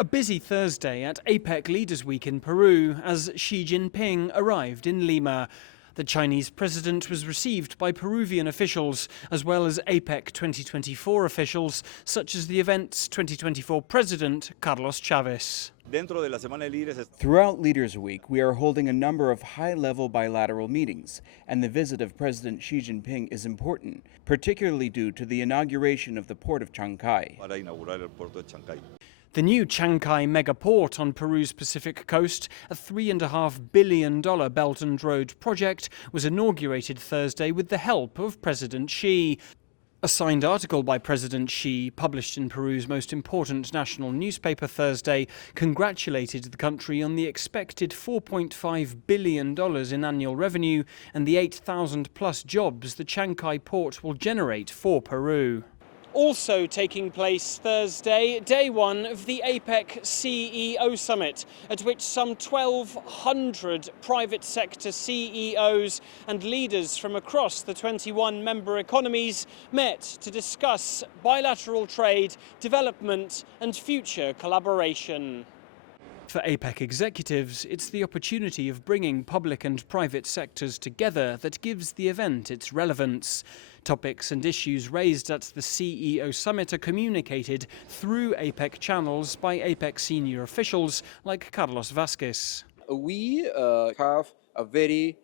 A busy Thursday at APEC Leaders Week in Peru as Xi Jinping arrived in Lima. The Chinese president was received by Peruvian officials as well as APEC 2024 officials, such as the event's 2024 president, Carlos Chavez. Throughout Leaders Week, we are holding a number of high-level bilateral meetings, and the visit of President Xi Jinping is important, particularly due to the inauguration of the port of Chancay. The new Chancay mega port on Peru's Pacific coast, a $3.5 billion Belt and Road project, was inaugurated Thursday with the help of President Xi. A signed article by President Xi, published in Peru's most important national newspaper Thursday, congratulated the country on the expected $4.5 billion in annual revenue and the 8,000-plus jobs the Chancay port will generate for Peru. Also taking place Thursday, day one of the APEC CEO Summit, at which some 1,200 private sector CEOs and leaders from across the 21 member economies met to discuss bilateral trade, development and future collaboration. For APEC executives, it's the opportunity of bringing public and private sectors together that gives the event its relevance. Topics and issues raised at the CEO Summit are communicated through APEC channels by APEC senior officials like Carlos Vázquez. We have a very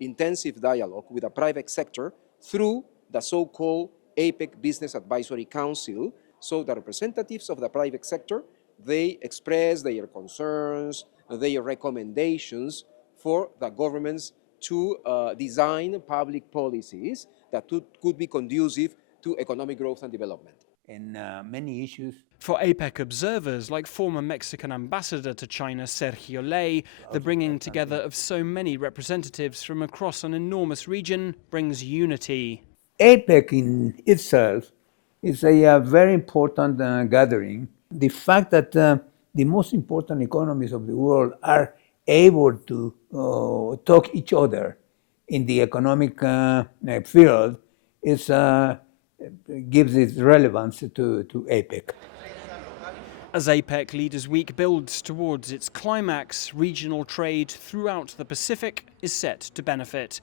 intensive dialogue with the private sector through the so-called APEC Business Advisory Council. So the representatives of the private sector, they express their concerns, their recommendations for the governments to design public policies that could be conducive to economic growth and development. In many issues. For APEC observers like former Mexican ambassador to China, Sergio Ley, the bringing together of so many representatives from across an enormous region brings unity. APEC in itself is a very important gathering. The fact that the most important economies of the world are able to talk each other in the economic field gives its relevance to APEC. As APEC Leaders Week builds towards its climax, regional trade throughout the Pacific is set to benefit.